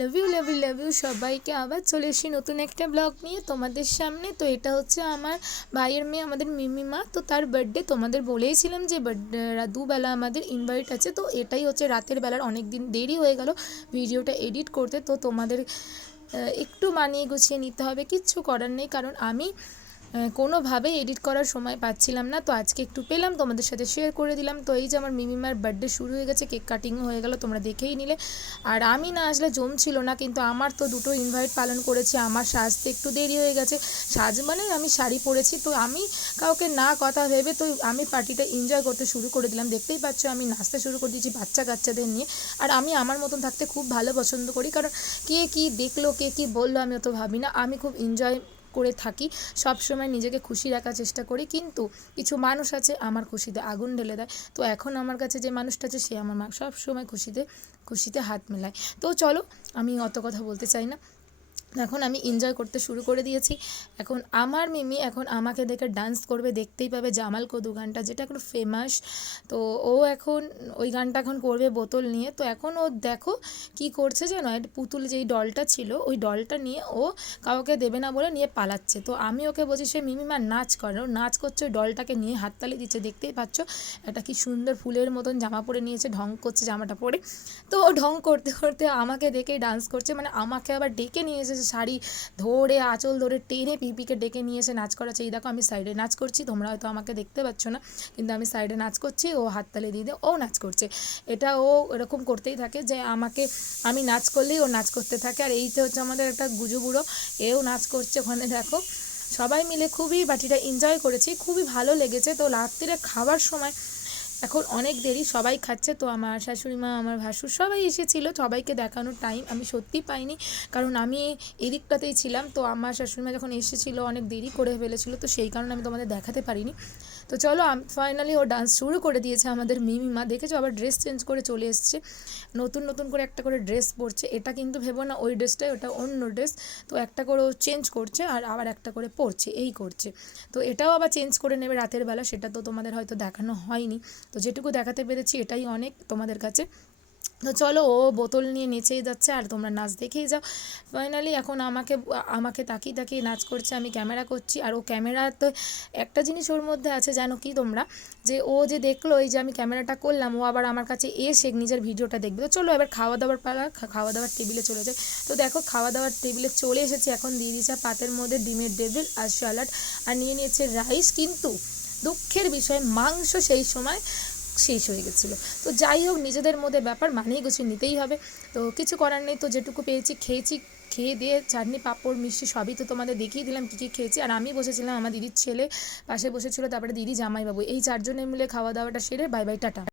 Love you love you love you সবাইকে আবার চলে এসেছি নতুন একটা ব্লগ নিয়ে তোমাদের সামনে। তো এটা হচ্ছে আমার ভাইয়ের মেয়ে, আমাদের মিমিমা। তো তার বার্থডে তোমাদের বলেইছিলাম যে দুবেলা আমাদের ইনভাইট আছে। তো এটাই হচ্ছে রাতের বেলার, অনেক দিন দেরি হয়ে গেল ভিডিওটা এডিট করতে। তো তোমাদের একটু মানিয়ে গুছিয়ে নিতে হবে, কিচ্ছু করার নেই, কারণ আমি কোনোভাবেই এডিট করার সময় পাচ্ছিলাম না। তো আজকে একটু পেলাম, তোমাদের সাথে শেয়ার করে দিলাম। তো এই যে আমার মিমিমার বার্থডে শুরু হয়ে গেছে, কেক কাটিংও হয়ে গেল, তোমরা দেখেই নিলে। আর আমি না আসলে জমছিল না, কিন্তু আমার তো দুটো ইনভাইট পালন করেছি, আমার সাজতে একটু দেরি হয়ে গেছে। সাজ মানে আমি শাড়ি পরেছি, তো আমি কাউকে না কথা ভেবে তো আমি পার্টিটা এনজয় করতে শুরু করে দিলাম। দেখতেই পাচ্ছ আমি নাচতে শুরু করে দিয়েছি বাচ্চা কাচ্চাদের নিয়ে। আর আমি আমার মতন থাকতে খুব ভালো পছন্দ করি, কারণ কে কী দেখলো কে কী বললো আমি অত ভাবি না। আমি খুব এনজয় করে থাকি, সব সময় নিজেকে খুশি রাখার চেষ্টা করি। কিন্তু কিছু মানুষ আছে আমার খুশিতে আগুন ঢেলে দেয়। তো এখন আমার কাছে যে মানুষটা আছে সে আমার সব সময় খুশিতে হাত মেলায়। তো চলো, আমি অত কথা বলতে চাই না, এখন আমি এনজয় করতে শুরু করে দিয়েছি। এখন আমার মিমি এখন আমাকে দেখে ডান্স করবে, দেখতেই পাবে জামাল কদু গানটা, যেটা এখন ফেমাস। তো ও এখন ওই গানটা এখন করবে বোতল নিয়ে। তো এখন ও দেখো কি করছে যেন, পুতুল যেই ডলটা ছিল ওই ডলটা নিয়ে ও কাউকে দেবে না বলে নিয়ে পালাচ্ছে। তো আমি ওকে বলছি সে মিমিমা নাচ করে, ও নাচ করছে ওই ডলটাকে নিয়ে, হাততালি দিচ্ছে। দেখতেই পাচ্ছ একটা কি সুন্দর ফুলের মতন জামা পরে নিয়েছে, ঢং করছে জামাটা পরে। তো ও ঢং করতে করতে আমাকে দেখেই ডান্স করছে, মানে আমাকে আবার ডেকে নিয়ে এসেছে, শাড়ি ধরে আঁচল ধরে টেনে পিপিকে ডেকে নিয়ে এসে নাচ করাচ্ছে। এই দেখো আমি সাইডে নাচ করছি, তোমরা হয়তো আমাকে দেখতে পাচ্ছ না, কিন্তু আমি সাইডে নাচ করছি, ও হাততালি দিয়ে ও নাচ করছে। এটা ও এরকম করতেই থাকে যে আমি নাচ করলেই ও নাচ করতে থাকে। আর এইটা হচ্ছে আমাদের একটা গুজু বুড়ো, এও নাচ করছে ওখানে দেখো। সবাই মিলে খুবই বাটিটা এনজয় করেছি, খুবই ভালো লেগেছে। তো রাত্রিরে খাবার সময় এখন অনেক দেরি, সবাই খাচ্ছে। তো আমার শাশুড়ি মা, আমার ভাসুর সবাই এসেছিলো, সবাইকে দেখানোর টাইম আমি সত্যি পাইনি, কারণ আমি এদিকটাতেই ছিলাম। তো আমার শাশুড়ি মা যখন এসেছিলো অনেক দেরি করে ফেলেছিলো, তো সেই কারণে আমি তোমাদের দেখাতে পারিনি। তো চলো, ফাইনালি ও ডান্স শুরু করে দিয়েছে আমাদের মিমিমা, দেখেছো আবার ড্রেস চেঞ্জ করে চলে এসছে, নতুন নতুন করে একটা করে ড্রেস পরছে। এটা কিন্তু ভেবো না ওই ড্রেসটাই, ওটা অন্য ড্রেস। তো একটা করে ও চেঞ্জ করছে আর আবার একটা করে পরছে, এই করছে। তো এটাও আবার চেঞ্জ করে নেবে রাতের বেলা, সেটা তো তোমাদের হয়তো দেখানো হয়নি। তো যেটুকু দেখাতে পেরেছি এটাই অনেক তোমাদের কাছে। তো চলো, ও বোতল নিয়ে নেচেই যাচ্ছে আর তোমরা নাচ দেখেই যাও। ফাইনালি এখন আমাকে তাকিয়ে তাকিয়ে নাচ করছে, আমি ক্যামেরা করছি। আর ও ক্যামেরা তো একটা জিনিস ওর মধ্যে আছে জানো কি তোমরা, যে ও যে দেখলো এই যে আমি ক্যামেরাটা করলাম, ও আবার আমার কাছে এসে নিজের ভিডিওটা দেখবে। তো চলো এবার খাওয়া দাওয়ার পালা, খাওয়া দাওয়ার টেবিলে চলে যায়। তো দেখো খাওয়া দাওয়ার টেবিলে চলে এসেছি, এখন দিয়ে দিয়েছে পাতের মধ্যে ডিমের ডেভিল আর স্যালাড, আর নিয়ে নিয়েছে রাইস। কিন্তু দুঃখের বিষয় মাংস সেই সময় শেষ হয়ে গেছিলো। তো যাই হোক, নিজেদের মধ্যে ব্যাপার মানিয়ে গুছিয়ে নিতেই হবে, তো কিছু করার নেই। তো যেটুকু পেয়েছি খেয়েছি, খেয়ে দিয়ে চাটনি পাঁপড় মিষ্টি সবই তো তোমাদের দেখিয়ে দিলাম কী কী খেয়েছি। আর আমি বসেছিলাম, আমার দিদির ছেলে পাশে বসেছিল, তারপরে দিদি জামাইবাবু, এই চারজনে মিলে খাওয়া দাওয়াটা সেরে বাই বাই টাটা।